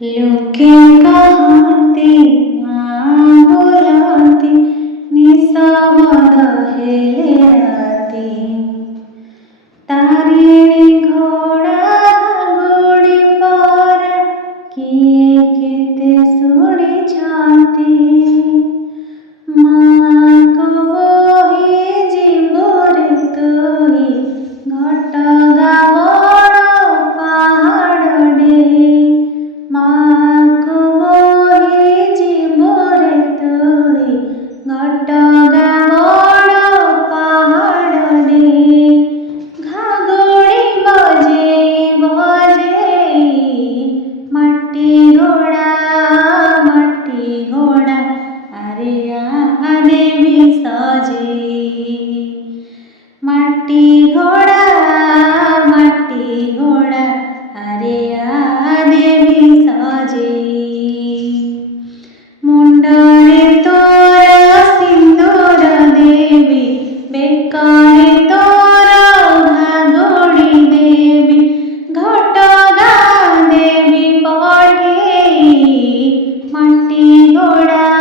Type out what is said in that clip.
लोके कहती माँ बुलाती निशावद हेले राती तारिणी घोड़ा घोड़ी पर किए केते शुणी छाती माँ को बोही जीवरे तुही घटगा बड़ पहाड़े माँ को बोही जीवरे तुही घटगा बड़ पहाड़े घागोड़ी बजे बजे मट्टी घोड़ा अरे देवी सजे मट्टी घोड़ा अरे देवी सजे मुंडरे तोर सिंदूर देवी बेकारे तोर घागोड़ी देवी घटगा देवी पठे मट्टी घोड़ा